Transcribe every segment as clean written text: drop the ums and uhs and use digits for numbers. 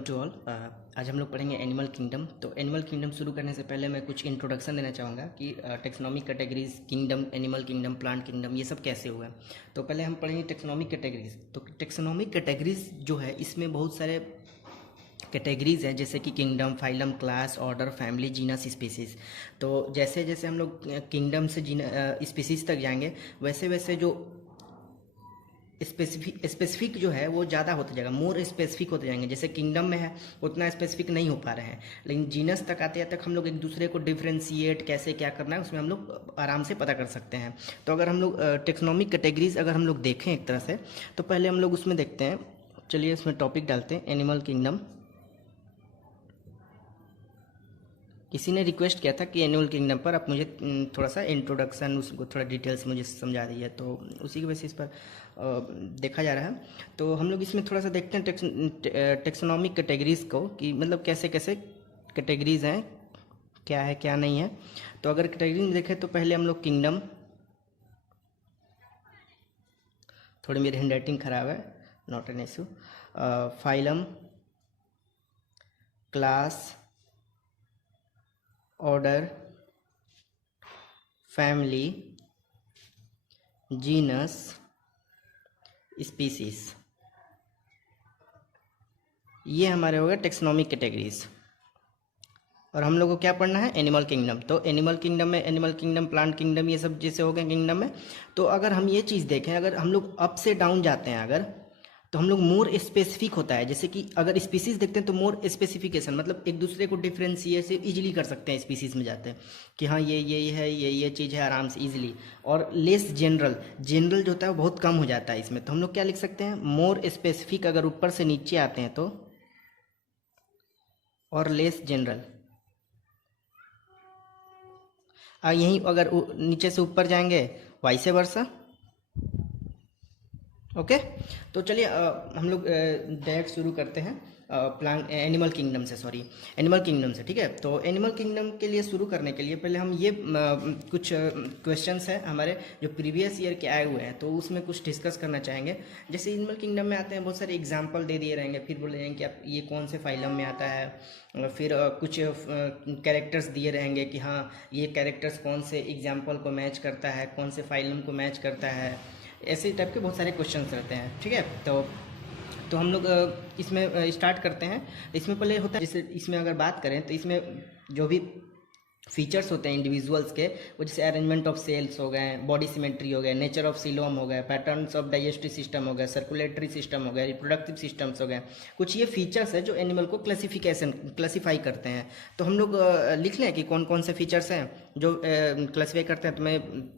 Welcome to all. आज हम लोग पढ़ेंगे एनिमल किंगडम। तो एनिमल किंगडम शुरू करने से पहले मैं कुछ इंट्रोडक्शन देना चाहूँगा कि taxonomic categories, kingdom, animal kingdom, plant kingdom, ये सब कैसे हुआ। तो पहले हम पढ़ेंगे टेक्सोनॉमिक कैटेगरीज। तो टेक्सोनॉमिक कैटेगरीज जो है इसमें बहुत सारे कैटेगरीज हैं, जैसे कि kingdom, phylum, class, order, family, genus, species. तो जैसे जैसे हम लोग किंगडम से स्पीसीज तक जाएंगे वैसे वैसे जो स्पेसिफिक जो है वो ज़्यादा होता जाएगा, मोर स्पेसिफिक होते जाएंगे। जैसे किंगडम में है उतना स्पेसिफिक नहीं हो पा रहे हैं, लेकिन जीनस तक आते तक हम लोग एक दूसरे को डिफ्रेंशिएट कैसे क्या करना है उसमें हम लोग आराम से पता कर सकते हैं। तो अगर हम लोग टेक्सोनॉमिक कैटेगरीज अगर हम लोग देखें एक तरह से, तो पहले हम लोग उसमें देखते हैं। चलिए इसमें टॉपिक डालते हैं एनिमल किंगडम। किसी ने रिक्वेस्ट किया था कि एनिमल किंगडम पर आप मुझे थोड़ा सा इंट्रोडक्शन, उसको थोड़ा डिटेल्स मुझे समझा दीजिए, तो उसी के बेसिस पर देखा जा रहा है। तो हम लोग इसमें थोड़ा सा देखते हैं टेक्सोनॉमिक कैटेगरीज को, कि मतलब कैसे कैसे कैटेगरीज हैं, क्या है क्या नहीं है। तो अगर कैटेगरी में देखें तो पहले हम लोग किंगडम, थोड़ी मेरी हैंड राइटिंग खराब है, not an issue. Phylum, class, order, family, genus, species, ये हमारे हो गए टेक्सोनॉमिक कैटेगरीज। और हम लोग को क्या पढ़ना है, एनिमल किंगडम। तो एनिमल किंगडम में एनिमल किंगडम, प्लांट किंगडम, ये सब जैसे हो गए किंगडम में। तो अगर हम ये चीज़ देखें, अगर हम लोग अप से डाउन जाते हैं अगर, तो हम लोग मोर स्पेसिफिक होता है। जैसे कि अगर स्पीसीज देखते हैं तो मोर स्पेसिफिकेशन, मतलब एक दूसरे को डिफ्रेंशिएट से इजीली कर सकते हैं। स्पीसीज में जाते हैं कि हाँ ये है, ये चीज़ है, आराम से इजीली। और लेस जनरल, जनरल जो होता है वो बहुत कम हो जाता है इसमें। तो हम लोग क्या लिख सकते हैं, मोर स्पेसिफिक अगर ऊपर से नीचे आते हैं तो, और लेस जनरल। यहीं अगर नीचे से ऊपर जाएंगे वाइसे वर्सा। ओके। तो चलिए हम लोग डायरेक्ट शुरू करते हैं प्लांट एनिमल किंगडम से, सॉरी एनिमल किंगडम से, ठीक है। तो एनिमल किंगडम के लिए शुरू करने के लिए पहले हम ये कुछ क्वेश्चंस हैं हमारे जो प्रीवियस ईयर के आए हुए हैं, तो उसमें कुछ डिस्कस करना चाहेंगे। जैसे एनिमल किंगडम में आते हैं बहुत सारे एग्जाम्पल दे दिए रहेंगे, फिर बोले जाएंगे कि आप ये कौन से फाइलम में आता है, फिर कुछ कैरेक्टर्स दिए रहेंगे कि हाँ ये कैरेक्टर्स कौन से एग्जाम्पल को मैच करता है, कौन से फाइलम को मैच करता है। ऐसे टाइप के बहुत सारे क्वेश्चंस रहते हैं, ठीक है। तो हम लोग इसमें स्टार्ट करते हैं। इसमें पहले होता है, जैसे इसमें अगर बात करें तो इसमें जो भी फीचर्स होते हैं इंडिविजुअल्स के, वो जैसे अरेंजमेंट ऑफ सेल्स हो गए, बॉडी सिमेट्री हो गए, नेचर ऑफ सिलोम हो गए, पैटर्न्स ऑफ डाइजेस्टिव सिस्टम हो गए, सर्कुलेटरी सिस्टम हो गए, रिप्रोडक्टिव सिस्टम्स हो गए। कुछ ये फीचर्स है जो एनिमल को क्लासीफाई करते हैं। तो हम लोग लिख लें कि कौन कौन से फीचर्स हैं जो क्लासीफाई करते हैं। तो मैं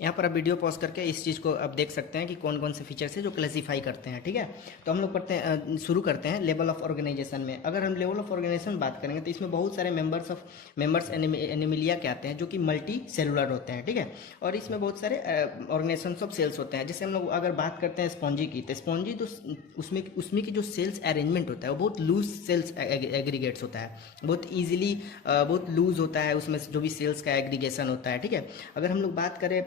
यहाँ पर आप वीडियो पॉज करके इस चीज़ को आप देख सकते हैं कि कौन कौन से फीचर्स हैं जो क्लासीफाई करते हैं, ठीक है। तो हम लोग पढ़ते हैं, शुरू करते हैं लेवल ऑफ ऑर्गेनाइजेशन में। अगर हम लेवल ऑफ ऑर्गेनाइजेशन बात करेंगे तो इसमें बहुत सारे मेंबर्स एनिमिलिया के आते हैं जो कि मल्टी सेलुलर होते हैं, ठीक है। और इसमें बहुत सारे ऑर्गेनाइजेशन ऑफ सेल्स होते हैं। जैसे हम लोग अगर बात करते हैं स्पॉन्जी की, तो स्पॉन्जी तो उसमें की जो सेल्स अरेंजमेंट होता है वो बहुत लूज सेल्स एग्रीगेट्स होता है, बहुत ईजिली बहुत लूज होता है उसमें जो भी सेल्स का एग्रीगेशन होता है, ठीक है। अगर हम लोग बात करें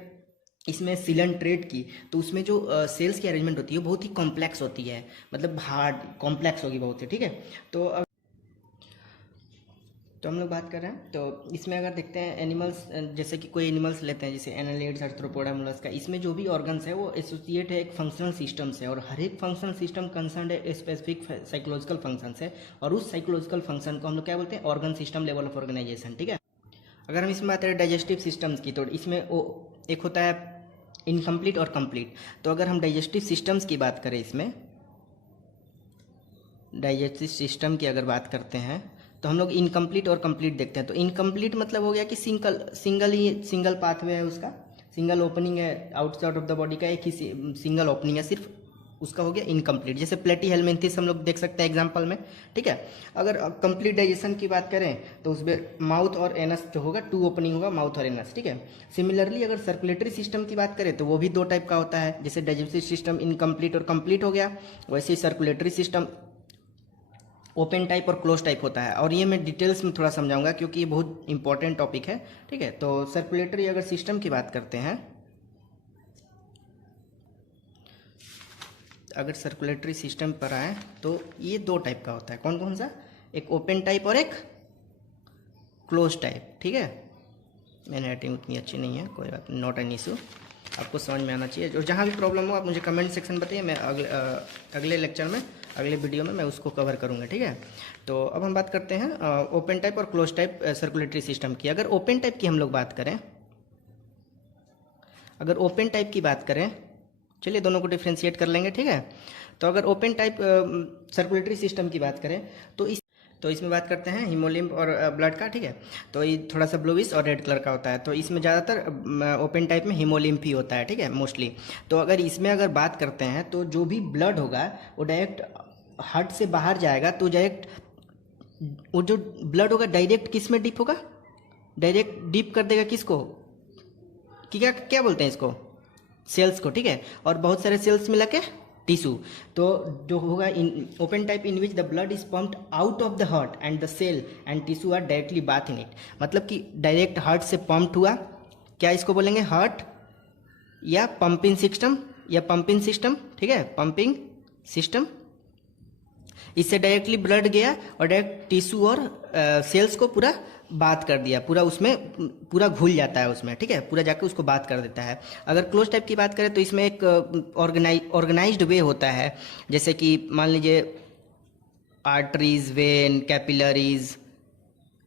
इसमें सिलेंट्रेट की, तो उसमें जो सेल्स की अरेंजमेंट होती है बहुत ही कॉम्प्लेक्स होती है, मतलब हार्ड कॉम्प्लेक्स होगी बहुत ही, ठीक है। तो हम लोग बात कर रहे हैं, तो इसमें अगर देखते हैं एनिमल्स, जैसे कि कोई एनिमल्स लेते हैं जैसे एनालिड्स, आर्थ्रोपोडा, मोलस्का, इसमें जो भी ऑर्गन्स है वो एसोसिएट है एक फंक्शनल सिस्टम से, और हर एक फंक्शनल सिस्टम कंसर्न है स्पेसिफिक साइकोलॉजिकल फंक्शन से, और उस साइकोलॉजिकल फंक्शन को हम लोग क्या बोलते हैं, organ system level of organization, ठीक है। अगर हम इसमें बात करें डाइजेस्टिव सिस्टम्स की, तो इसमें वो एक होता है इनकम्प्लीट और कंप्लीट। तो अगर हम डाइजेस्टिव सिस्टम्स की बात करें, इसमें डाइजेस्टिव सिस्टम की अगर बात करते हैं तो हम लोग इनकम्प्लीट और कंप्लीट देखते हैं। तो इनकम्प्लीट मतलब हो गया कि सिंगल पाथवे है, उसका सिंगल ओपनिंग है, आउटसाइड ऑफ द बॉडी का एक ही सिंगल ओपनिंग है सिर्फ, उसका हो गया इनकम्प्लीट। जैसे प्लेटी हेलमिंथिस हम लोग देख सकते हैं एग्जांपल में, ठीक है। अगर कंप्लीट डाइजेशन की बात करें तो उसमें माउथ और एनस जो होगा, टू ओपनिंग होगा माउथ और एनस, ठीक है। सिमिलरली अगर सर्कुलेटरी सिस्टम की बात करें तो वो भी दो टाइप का होता है, जैसे डाइजेस्टिव सिस्टम इनकम्प्लीट और कंप्लीट हो गया, वैसे ही सर्कुलेटरी सिस्टम ओपन टाइप और क्लोज टाइप होता है। और ये मैं डिटेल्स में थोड़ा समझाऊंगा क्योंकि ये बहुत इंपॉर्टेंट टॉपिक है, ठीक है। तो सर्कुलेटरी अगर सिस्टम की बात करते हैं अगर सर्कुलेटरी सिस्टम पर आए तो ये दो टाइप का होता है। कौन कौन सा? एक ओपन टाइप और एक क्लोज टाइप, ठीक है। मेरी राइटिंग उतनी अच्छी नहीं है, कोई बात नहीं, नॉट एन इशू, आपको समझ में आना चाहिए। और जहाँ भी प्रॉब्लम हो आप मुझे कमेंट सेक्शन में बताइए, मैं अगले लेक्चर में, अगले वीडियो में मैं उसको कवर करूँगा, ठीक है। तो अब हम बात करते हैं ओपन टाइप और क्लोज टाइप सर्कुलेटरी सिस्टम की। अगर ओपन टाइप की हम लोग बात करें, अगर ओपन टाइप की बात करें, चलिए दोनों को डिफ्रेंशिएट कर लेंगे, ठीक है। तो अगर ओपन टाइप सर्कुलेटरी सिस्टम की बात करें तो इसमें बात करते हैं हीमोलिम्फ और ब्लड का, ठीक है। तो ये थोड़ा सा ब्लूइश और रेड कलर का होता है। तो इसमें ज़्यादातर ओपन टाइप में हीमोलिम्फ ही होता है, ठीक है, मोस्टली। तो अगर इसमें अगर बात करते हैं तो जो भी ब्लड होगा वो डायरेक्ट हार्ट से बाहर जाएगा, तो डायरेक्ट वो जो ब्लड होगा डायरेक्ट किस में डिप होगा? डायरेक्ट डिप कर देगा किसको, कि क्या क्या बोलते हैं इसको? सेल्स को, ठीक है। और बहुत सारे सेल्स मिला के टिश्यू। तो जो होगा in open type in which the blood is pumped out of the heart and the cell and tissue are directly bath in it. मतलब कि डायरेक्ट हार्ट से पंप्ड हुआ, क्या इसको बोलेंगे? हार्ट या पंपिंग सिस्टम, या पंपिंग सिस्टम, ठीक है, पंपिंग सिस्टम। इससे डायरेक्टली ब्लड गया और डायरेक्ट टिश्यू और सेल्स को पूरा बात कर दिया, पूरा उसमें पूरा घुल जाता है उसमें, ठीक है, पूरा जाकर उसको बात कर देता है। अगर क्लोज टाइप की बात करें तो इसमें एक ऑर्गेनाइज्ड वे होता है, जैसे कि मान लीजिए आर्टरीज, वेन, कैपिलरीज।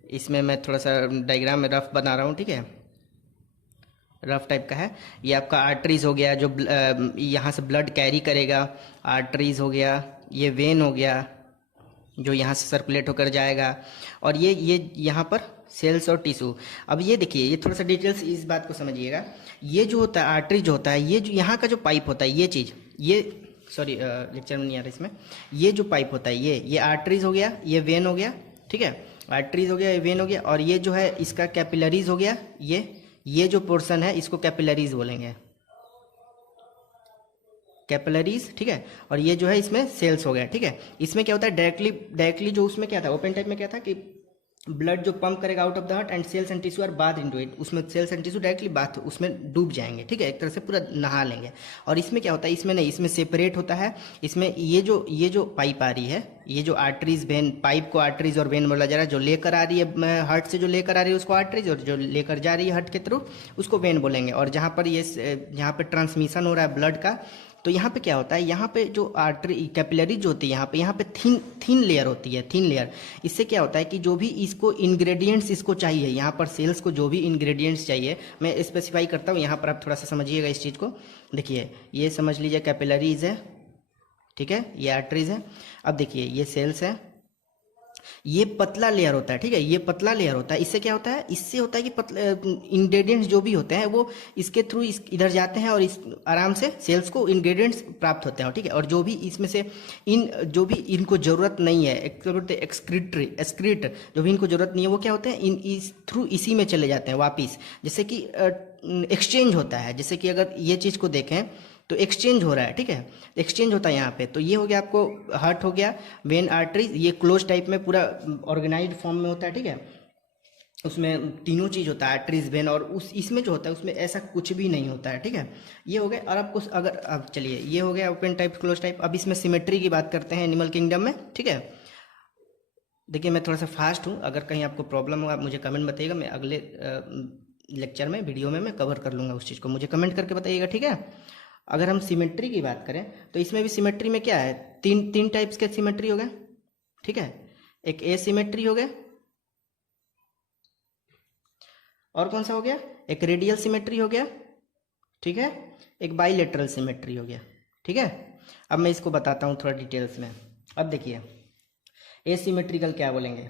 इसमें मैं थोड़ा सा डायग्राम में रफ बना रहा हूँ, ठीक है, रफ टाइप का है। ये आपका आर्टरीज हो गया जो यहाँ से ब्लड कैरी करेगा, आर्टरीज हो गया। ये वेन हो गया जो यहाँ से सर्कुलेट होकर जाएगा, और ये यहाँ पर सेल्स और टिश्यू। अब ये देखिए, ये थोड़ा सा डिटेल्स इस बात को समझिएगा। ये जो होता है आर्टरी जो होता है, ये जो यहाँ का जो पाइप होता है, ये चीज़, ये सॉरी लेक्चर में नहीं आ रहा इसमें, ये जो पाइप होता है ये आर्टरीज हो गया, ये वेन हो गया, ठीक है, आर्टरीज हो गया, ये वेन हो गया, और ये जो है इसका कैपिलरीज हो गया। ये जो पोर्शन है इसको कैपिलरीज बोलेंगे, कैपिलरीज, ठीक है। और ये जो है इसमें सेल्स हो गया, ठीक है। इसमें क्या होता है, डायरेक्टली जो उसमें क्या था, ओपन टाइप में क्या था कि ब्लड जो पंप करेगा out of the heart and cells and tissue are bath into it, उसमें cells and tissue directly bath उसमें डूब जाएंगे, ठीक है, एक तरह से पूरा नहा लेंगे। और इसमें क्या होता है, इसमें नहीं, इसमें सेपरेट होता है। इसमें ये जो पाइप आ रही है, ये जो आर्टरीज वेन, पाइप को आर्टरीज और वेन बोला जा रहा है। जो लेकर आ रही है हार्ट से, जो लेकर आ रही है उसको आर्टरीज, और जो लेकर जा रही है हार्ट के थ्रू उसको वेन बोलेंगे। और जहाँ पर यहाँ पर ट्रांसमिशन हो रहा है ब्लड का, तो यहाँ पे क्या होता है, यहाँ पे जो आर्टरी कैपिलरी जो होती है, यहाँ पे थिन लेयर होती है, थिन लेयर। इससे क्या होता है कि जो भी इसको इंग्रेडिएंट्स इसको चाहिए, यहाँ पर सेल्स को जो भी इंग्रेडिएंट्स चाहिए, मैं स्पेसिफाई करता हूँ यहाँ पर, आप थोड़ा सा समझिएगा इस चीज़ को। देखिए, ये समझ लीजिए कैपिलरीज है, ठीक है, ये आर्टरीज है। अब देखिए ये सेल्स है, ये पतला लेयर होता है, ठीक है, ये पतला लेयर होता है। इससे क्या होता है, इससे होता है कि पतले इंग्रेडिएंट्स जो भी होते हैं वो इसके थ्रू इधर जाते हैं, और इस आराम से सेल्स को इंग्रेडिएंट्स प्राप्त होते हैं, ठीक है। और जो भी इसमें से जो भी इनको जरूरत नहीं है, एक्सक्रीट जो भी इनको जरूरत नहीं है, वो क्या होते हैं, थ्रू इसी में चले जाते हैं वापिस। जैसे कि एक्सचेंज होता है, जैसे कि अगर ये चीज़ को देखें तो एक्सचेंज हो रहा है, ठीक है, एक्सचेंज होता है यहाँ पे। तो ये हो गया आपको हार्ट हो गया, वेन, आर्टरी, ये क्लोज टाइप में पूरा ऑर्गेनाइज्ड फॉर्म में होता है, ठीक है। उसमें तीनों चीज़ होता है, आर्टरीज, वेन, और इसमें जो होता है उसमें ऐसा कुछ भी नहीं होता है, ठीक है। ये हो गया। और आपको अगर अब चलिए, ये हो गया ओपन टाइप, क्लोज टाइप। अब इसमें सिमेट्री की बात करते हैं एनिमल किंगडम में, ठीक है। देखिए मैं थोड़ा सा फास्ट हूँ, अगर कहीं आपको प्रॉब्लम हो आप मुझे कमेंट बताइएगा, मैं अगले लेक्चर में, वीडियो में मैं कवर कर लूँगा उस चीज़ को, मुझे कमेंट करके बताइएगा, ठीक है। अगर हम सिमेट्री की बात करें तो इसमें भी सिमेट्री में क्या है, तीन टाइप्स के सिमेट्री हो गए, ठीक है। एक ए सिमेट्री हो गया, और कौन सा हो गया, एक रेडियल सिमेट्री हो गया, ठीक है, एक बाइलेटरल सिमेट्री हो गया, ठीक है। अब मैं इसको बताता हूँ थोड़ा डिटेल्स में। अब देखिए, एसिमेट्रिकल क्या बोलेंगे,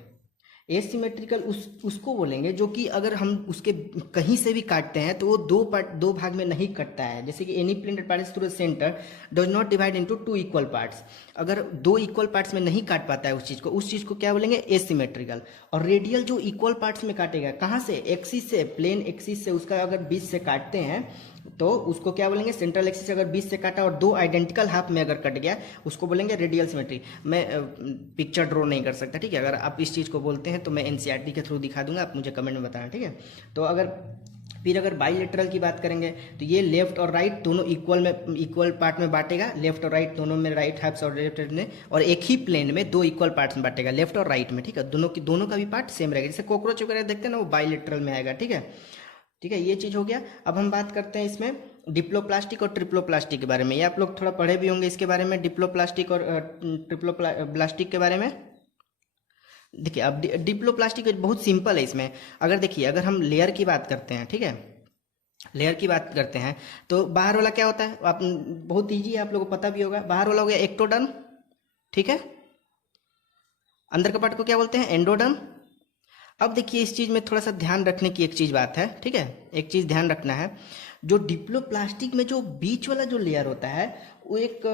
एसिमेट्रिकल उसको बोलेंगे जो कि अगर हम उसके कहीं से भी काटते हैं तो वो दो भाग में नहीं कटता है। जैसे कि any planet parts through the centre does not divide into two equal parts. अगर दो इक्वल पार्ट्स में नहीं काट पाता है उस चीज़ को क्या बोलेंगे, एसिमेट्रिकल। और रेडियल जो इक्वल पार्ट्स में काटेगा, कहाँ से, एक्सिस से, प्लेन एक्सिस से, उसका अगर बीच से काटते हैं तो उसको क्या बोलेंगे, सेंट्रल एक्सिस से अगर बीच से काटा और दो आइडेंटिकल हाफ में अगर कट गया उसको बोलेंगे रेडियल सिमेट्री। मैं पिक्चर ड्रॉ नहीं कर सकता, ठीक है। अगर आप इस चीज़ को बोलते हैं तो मैं एनसीईआरटी के थ्रू दिखा दूंगा, आप मुझे कमेंट में बताना, ठीक है। तो अगर फिर अगर बाईलेटरल की बात करेंगे तो ये लेफ्ट और राइट दोनों इक्वल पार्ट में बांटेगा, लेफ्ट और राइट दोनों में, राइट हाफ और लेफ्ट में, और एक ही प्लेन में दो इक्वल पार्ट्स में बांटेगा, लेफ्ट और राइट में, ठीक है। दोनों का भी पार्ट सेम रहेगा, जैसे कॉकरोच वगैरह देखते हैं ना, वो बाईलेटरल में आएगा, ठीक है। ठीक है, ये चीज़ हो गया। अब हम बात करते हैं इसमें डिप्लोप्लास्टिक और ट्रिप्लोप्लास्टिक के बारे में। ये आप लोग थोड़ा पढ़े भी होंगे इसके बारे में, डिप्लोप्लास्टिक और ट्रिप्लोप्लास्टिक के बारे में। देखिए अब डिप्लोप्लास्टिक बहुत सिंपल है इसमें। अगर देखिए, अगर हम लेयर की बात करते हैं, ठीक है, लेयर की बात करते हैं तो बाहर वाला क्या होता है, आप बहुत ईजी है, आप लोगों को पता भी होगा। बाहर वाला हो गया एक्टोडर्म, ठीक है। अंदर का पार्ट को क्या बोलते हैं, एंडोडर्म। अब देखिए इस चीज़ में थोड़ा सा ध्यान रखने की एक चीज़ बात है, ठीक है, एक चीज़ ध्यान रखना है। जो डिप्लोप्लास्टिक में जो बीच वाला जो लेयर होता है वो एक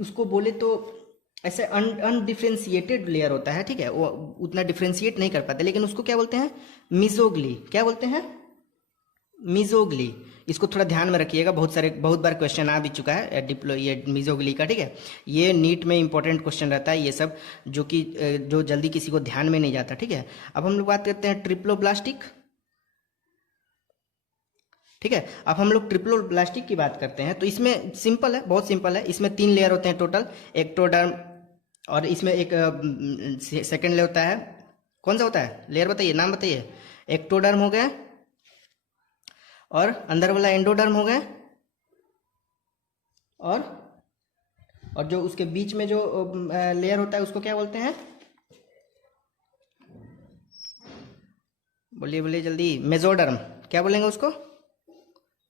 उसको बोले तो ऐसे अनडिफ्रेंशिएटेड लेयर होता है, ठीक है, वो उतना डिफ्रेंशिएट नहीं कर पाते, लेकिन उसको क्या बोलते हैं, मिजोग्ली। क्या बोलते हैं, मिजोग्ली। इसको थोड़ा ध्यान में रखिएगा, बहुत बार क्वेश्चन आ भी चुका है ये मिजोग्ली का, ठीक है। ये नीट में इंपॉर्टेंट क्वेश्चन रहता है ये सब, जो जल्दी किसी को ध्यान में नहीं जाता, ठीक है। अब हम लोग बात करते हैं ट्रिप्लोब्लास्टिक, ठीक है। अब हम लोग ट्रिप्लोब्लास्टिक की बात करते हैं तो इसमें सिंपल है, बहुत सिंपल है। इसमें 3 लेयर होते हैं टोटल, एक्टोडर्म, और इसमें एक सेकेंड लेयर होता है। कौन सा होता है लेयर, बताइए, नाम बताइए। एक्टोडर्म हो गया, और अंदर वाला एंडोडर्म हो गया, और जो उसके बीच में जो लेयर होता है उसको क्या बोलते हैं, बोलिए बोलिए जल्दी, मेसोडर्म। क्या बोलेंगे उसको,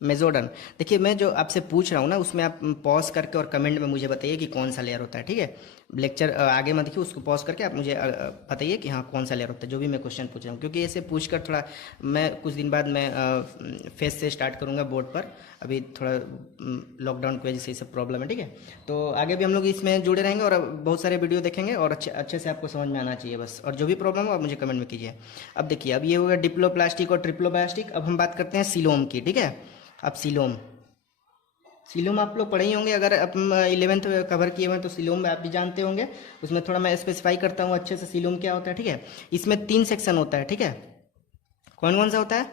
मेसोडर्म। देखिए मैं जो आपसे पूछ रहा हूँ ना उसमें आप पॉज करके और कमेंट में मुझे बताइए कि कौन सा लेयर होता है, ठीक है। लेक्चर आगे मत देखिए, उसको पॉज करके आप मुझे बताइए कि हाँ कौन सा लेयर होता है, जो भी मैं क्वेश्चन पूछ रहा हूँ, क्योंकि ऐसे पूछकर थोड़ा मैं कुछ दिन बाद मैं फेस से स्टार्ट करूँगा बोर्ड पर। अभी थोड़ा लॉकडाउन की वजह से ये सब प्रॉब्लम है, ठीक है। तो आगे भी हम लोग इसमें जुड़े रहेंगे और बहुत सारे वीडियो देखेंगे, और अच्छे से आपको समझ में आना चाहिए बस। और जो भी प्रॉब्लम हो आप मुझे कमेंट में कीजिए। अब देखिए, अब ये हो गया डिप्लोप्लास्टिक और ट्रिप्लोप्लास्टिक। अब हम बात करते हैं सिलोम की, ठीक है। अब सिलोम आप लोग पढ़े ही होंगे, अगर आप 11th कवर किए हुए हैं तो सिलोम आप भी जानते होंगे। उसमें थोड़ा मैं स्पेसिफाई करता हूँ अच्छे से सिलोम क्या होता है, ठीक है। इसमें 3 सेक्शन होता है, ठीक है। कौन कौन सा होता है,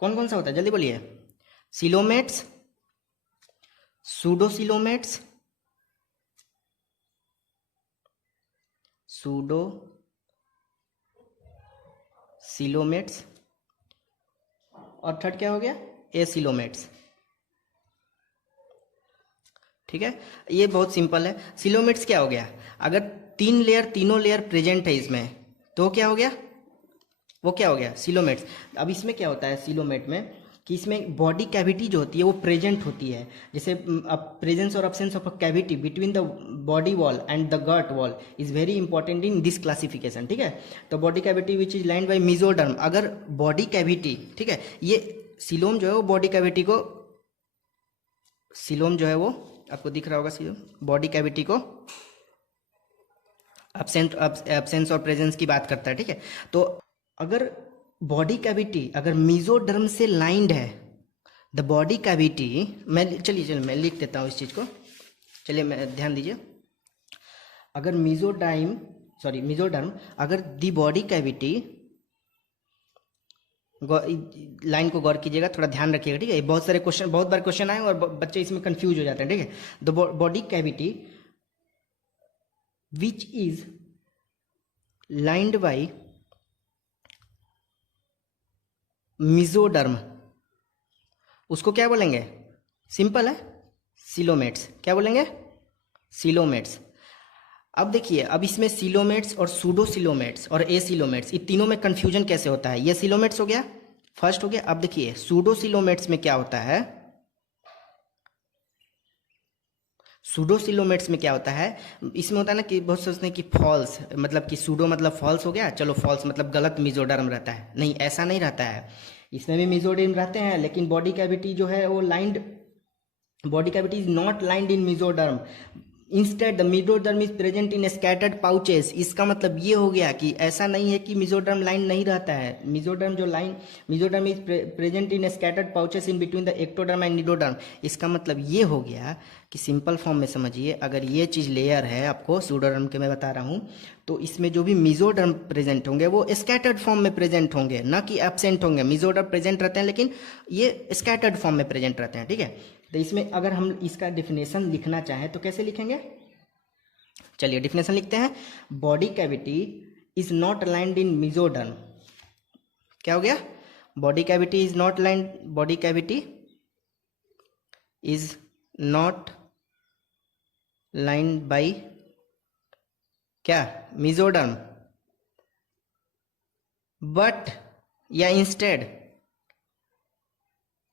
कौन कौन सा होता है, जल्दी बोलिए। सिलोमेट्स, सूडोसिलोमेट्स, सूडोसिलोमेट्स, और थर्ड क्या हो गया, एसिलोमेट्स, ठीक है। ये बहुत सिंपल है। सिलोमेट्स क्या हो गया, अगर तीनों लेयर प्रेजेंट है इसमें तो क्या हो गया, वो क्या हो गया, सिलोमेट्स। अब इसमें क्या होता है सिलोमेट में कि इसमें बॉडी कैविटी जो होती है वो प्रेजेंट होती है। जैसे प्रेजेंस और absence of a cavity between the body wall and the gut wall is very important in this classification, ठीक है। तो body cavity which is lined by mesoderm, अगर बॉडी कैविटी, ठीक है, ये सिलोम जो है वो बॉडी कैविटी को, सिलोम जो है वो आपको दिख रहा होगा, सिलोम बॉडी कैविटी को एब्सेंस और प्रेजेंस की बात करता है, ठीक है। तो अगर बॉडी कैविटी अगर मेसोडर्म से लाइंड है, द बॉडी कैविटी, चलिए मैं लिख देता हूँ इस चीज़ को, चलिए मैं ध्यान दीजिए। अगर मेसोडर्म अगर द बॉडी कैविटी, लाइन को गौर कीजिएगा, थोड़ा ध्यान रखिएगा, ठीक है। बहुत बार क्वेश्चन आए और बच्चे इसमें कंफ्यूज हो जाते हैं, ठीक है। The body cavity which is lined by mesoderm, उसको क्या बोलेंगे, सिंपल है, सिलोमेट्स। क्या बोलेंगे, सिलोमेट्स। अब देखिए, अब इसमें सिलोमेट्स और सूडोसिलोमेट्स और एसिलोमेट्स, ये तीनों में कंफ्यूजन कैसे होता है। ये सिलोमेट्स हो गया, फर्स्ट हो गया। अब देखिए सूडोसिलोमेट्स में क्या होता है, सूडोसिलोमेट्स में क्या होता है, इसमें होता है ना कि बहुत सोचते हैं कि फॉल्स, मतलब कि सूडो मतलब फॉल्स हो गया, चलो फॉल्स मतलब गलत मेसोडर्म रहता है। नहीं, ऐसा नहीं रहता है, इसमें भी मेसोडर्म रहते हैं, लेकिन बॉडी कैविटी जो है वो lined, body cavity is not lined in mesoderm. Instead the mesoderm is present in scattered pouches. इसका मतलब ये हो गया कि ऐसा नहीं है कि मेसोडर्म लाइन नहीं रहता है। Mesoderm is present in scattered pouches in between the ectoderm and endoderm. इसका मतलब ये हो गया कि सिंपल फॉर्म में समझिए, अगर ये चीज़ लेयर है आपको सूडोडर्म के मैं बता रहा हूँ, तो इसमें जो भी मेसोडर्म प्रेजेंट होंगे वो स्कैटर्ड फॉर्म में प्रेजेंट होंगे, ना कि एब्सेंट होंगे। मेसोडर्म प्रेजेंट रहते हैं लेकिन ये स्कैटर्ड फॉर्म में प्रेजेंट रहते हैं, ठीक है। तो इसमें अगर हम इसका डिफिनेशन लिखना चाहें तो कैसे लिखेंगे, चलिए डिफिनेशन लिखते हैं। Body cavity is not aligned in mesoderm. क्या हो गया, body cavity is not aligned, body cavity is not lined by क्या, मेसोडर्म, बट या instead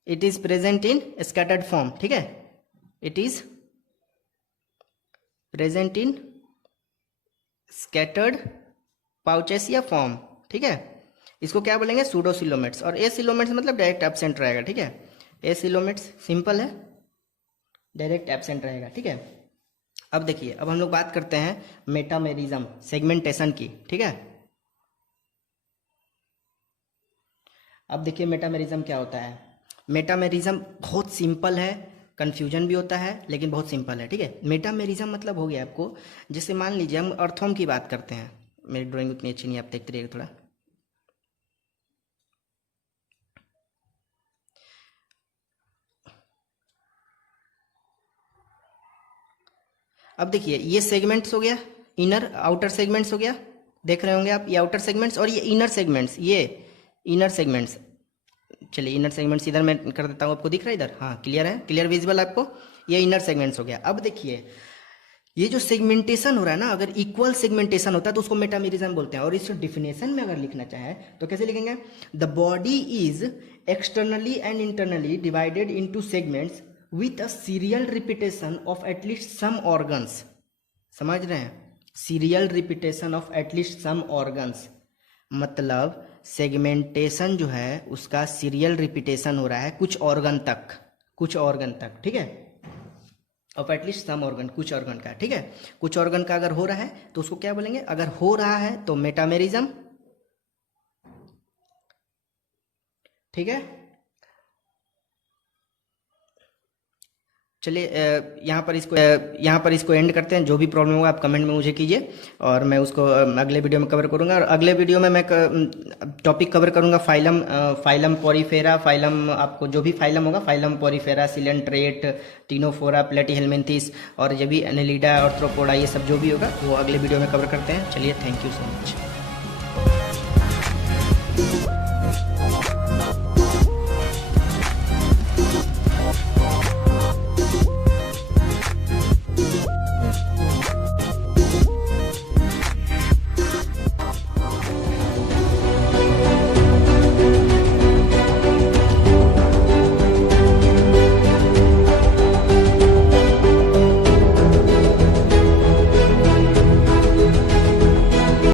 it is present in scattered form, ठीक है। It is present in scattered pouches या form, ठीक है। इसको क्या बोलेंगे, सूडोसिलोमेट्स। और एसिलोमेट्स मतलब डायरेक्ट एब्सेंट रहेगा, ठीक है। एसिलोमेट्स सिंपल है, डायरेक्ट एब्सेंट रहेगा, ठीक है। अब देखिए, अब हम लोग बात करते हैं मेटामेरिज्म, सेगमेंटेशन की, ठीक है। अब देखिए मेटामेरिज्म क्या होता है। मेटामेरिज्म बहुत सिंपल है, कन्फ्यूजन भी होता है लेकिन बहुत सिंपल है, ठीक है। मेटामेरिज्म मतलब हो गया आपको, जैसे मान लीजिए हम अर्थोम की बात करते हैं। मेरी ड्राइंग उतनी अच्छी नहीं, आप देखते रहिए थोड़ा। अब देखिए ये सेगमेंट्स हो गया, इनर आउटर सेगमेंट्स हो गया, देख रहे होंगे आप, ये आउटर सेगमेंट्स और ये इनर सेगमेंट्स, ये इनर सेगमेंट्स। चलिए इनर सेगमेंट्स इधर मैं कर देता हूँ, आपको दिख रहा है इधर, हाँ क्लियर है, क्लियर विजिबल आपको। ये इनर सेगमेंट्स हो गया। अब देखिए ये जो सेगमेंटेशन हो रहा है ना, अगर इक्वल सेगमेंटेशन होता है तो उसको मेटामेरिज्म बोलते हैं। और इस डिफिनेशन में अगर लिखना चाहे तो कैसे लिखेंगे, the body is externally and internally divided into segments with a serial repetition of at least some organs. समझ रहे हैं, serial repetition of at least some organs मतलब सेगमेंटेशन जो है उसका सीरियल रिपीटेशन हो रहा है कुछ ऑर्गन तक, कुछ ऑर्गन तक, ठीक है। ऑफ एटलीस्ट सम ऑर्गन, कुछ ऑर्गन का, ठीक है। कुछ ऑर्गन का अगर हो रहा है तो उसको क्या बोलेंगे, अगर हो रहा है तो मेटामेरिज्म, ठीक है। चलिए यहाँ पर इसको एंड करते हैं। जो भी प्रॉब्लम होगा आप कमेंट में मुझे कीजिए और मैं उसको अगले वीडियो में कवर करूँगा। और अगले वीडियो में मैं टॉपिक कवर करूँगा फाइलम, फाइलम पॉरीफेरा, फाइलम आपको जो भी फाइलम होगा, फाइलम पॉरीफेरा, सिलेंट्रेट, टिनोफोरा, प्लेटीहेलमिन्थीस और जब भी एनेलिडा, आर्थ्रोपोडा, ये सब जो भी होगा वो अगले वीडियो में कवर करते हैं। चलिए थैंक यू सो मच।